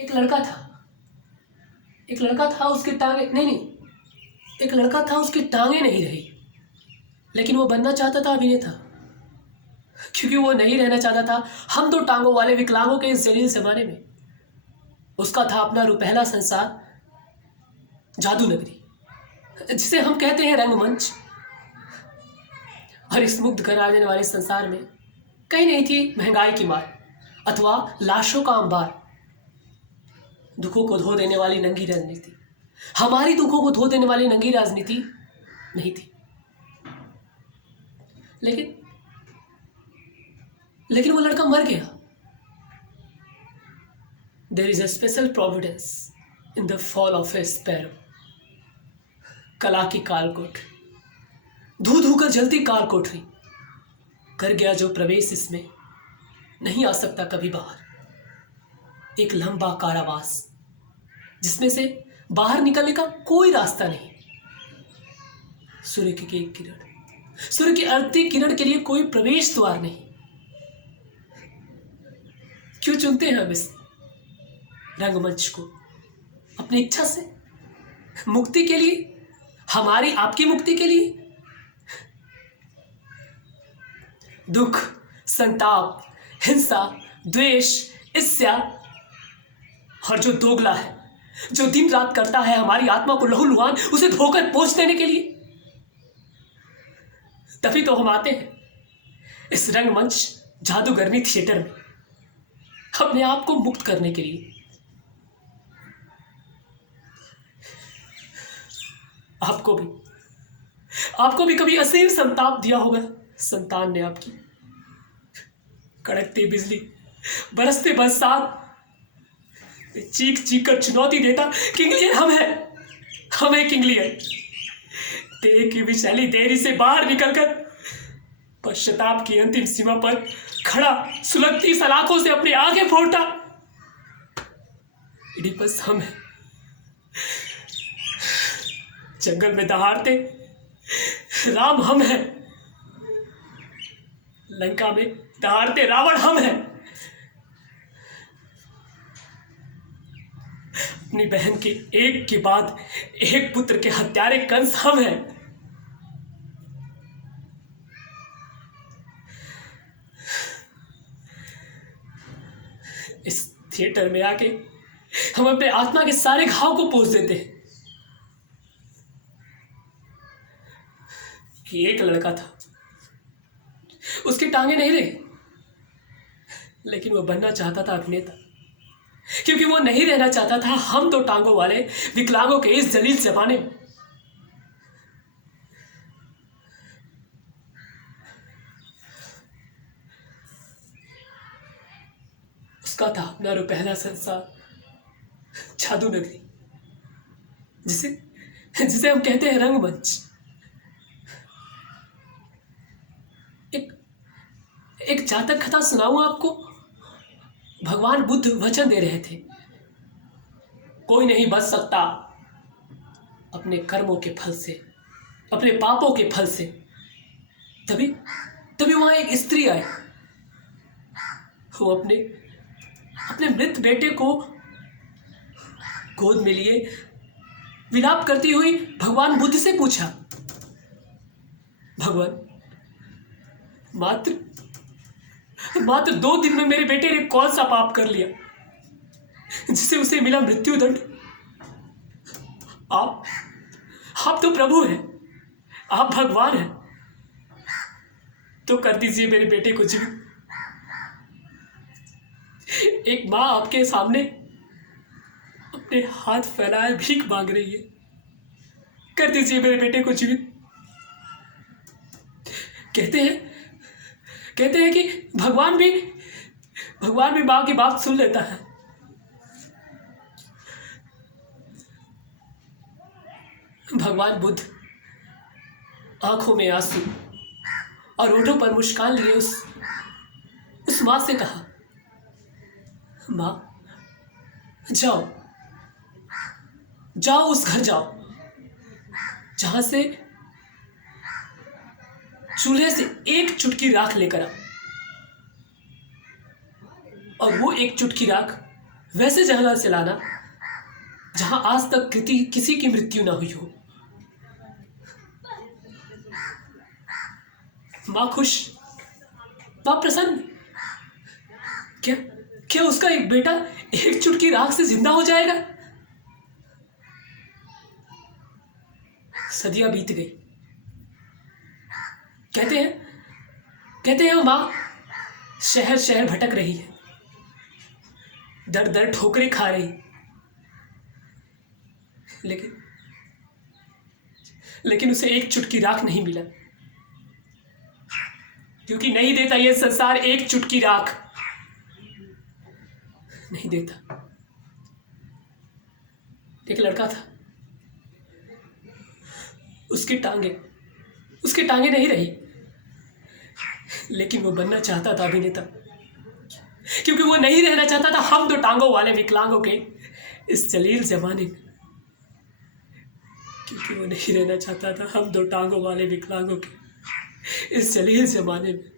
एक लड़का था, एक लड़का था, उसकी टांगे नहीं, एक लड़का था, उसकी टांगे नहीं रही, लेकिन वो बनना चाहता था अभिनेता, क्योंकि वो नहीं रहना चाहता था हम दो टांगों वाले विकलांगों के इस जलील जमाने में। उसका था अपना रुपहला संसार, जादू नगरी, जिसे हम कहते हैं रंगमंच। और इस मुग्ध करा देने वाले संसार में कहीं नहीं थी महंगाई की मार अथवा लाशों का अंबार। दुखों को धो देने वाली नंगी राजनीति, हमारी दुखों को धो देने वाली नंगी राजनीति नहीं थी। लेकिन वो लड़का मर गया। There is a special providence in the fall of a sparrow. कला की कालकोट, धू धू कर जलती कालकोठरी, कर गया जो प्रवेश इसमें, नहीं आ सकता कभी बाहर। एक लंबा कारावास जिसमें से बाहर निकलने का कोई रास्ता नहीं। सूर्य की एक किरण, सूर्य की अड़ती किरण के लिए कोई प्रवेश द्वार नहीं। क्यों चुनते हैं हम इस रंगमंच को? अपनी इच्छा से, मुक्ति के लिए, हमारी आपकी मुक्ति के लिए। दुख, संताप, हिंसा, द्वेष, ईर्ष्या और जो दोगला है, जो दिन रात करता है हमारी आत्मा को लहूलुहान, उसे धोकर पोंछ देने के लिए। तभी तो हम आते हैं इस रंगमंच जादूगरनी थिएटर में, अपने आप को मुक्त करने के लिए। आपको भी कभी असीम संताप दिया होगा संतान ने आपकी। कड़कती बिजली, बरसते बरसात, चीख चीख कर चुनौती देता, किंगलियन हम है किंगलियन। देह की विशाली देरी से बाहर निकलकर पश्चाताप की अंतिम सीमा पर खड़ा सुलगती सलाखों से अपनी आंखें फोड़ता इडिपस हम है। जंगल में दहाड़ते राम हम है, लंका में दहाड़ते रावण हम है, अपनी बहन के एक के बाद एक पुत्र के हत्यारे कंस हम हैं। इस थिएटर में आके हम अपने आत्मा के सारे घाव को पोंछ देते हैं। कि एक लड़का था, उसकी टांगे नहीं रही, लेकिन वो बनना चाहता था अभिनेता, क्योंकि वो नहीं रहना चाहता था हम दो टांगों वाले विकलांगों के इस जलील जमाने में। उसका था अपना रुपहला संसार, जादू नगरी, जिसे हम कहते हैं रंगमंच। एक जातक कथा सुनाऊं आपको। भगवान बुद्ध वचन दे रहे थे, कोई नहीं बच सकता अपने कर्मों के फल से, अपने पापों के फल से। तभी वहां एक स्त्री आई। वो अपने मृत बेटे को गोद में लिए विलाप करती हुई भगवान बुद्ध से पूछा, भगवान, मात्र 2 दिन में मेरे बेटे ने कौन सा पाप कर लिया जिससे उसे मिला मृत्यु दंड? आप तो प्रभु हैं, आप भगवान हैं, तो कर दीजिए मेरे बेटे को जीवित। एक माँ आपके सामने अपने हाथ फैलाए भीख मांग रही है, कर दीजिए मेरे बेटे को जीवित। कहते हैं कि भगवान भी माँ की बात सुन लेता है। भगवान बुद्ध आंखों में आंसू और होठों पर मुस्कान लिए उस माँ से कहा, माँ, जाओ उस घर जाओ जहां से चूल्हे से एक चुटकी राख लेकर आओ, और वो एक चुटकी राख वैसे जगह से लाना जहां आज तक किसी की मृत्यु ना हुई हो। माँ खुश, माँ प्रसन्न। क्या क्या उसका एक बेटा एक चुटकी राख से जिंदा हो जाएगा? सदियां बीत गई। कहते हैं वो माँ शहर शहर भटक रही है, दर दर ठोकरें खा रही, लेकिन उसे एक चुटकी राख नहीं मिला, क्योंकि नहीं देता ये संसार एक चुटकी राख, नहीं देता। एक लड़का था, उसकी टांगे नहीं रही, लेकिन वो बनना चाहता था अभिनेता, क्योंकि वो नहीं रहना चाहता था हम दो टांगों वाले विकलांगों के इस जलील जमाने में, क्योंकि वो नहीं रहना चाहता था हम दो टांगों वाले विकलांगों के इस जलील जमाने में।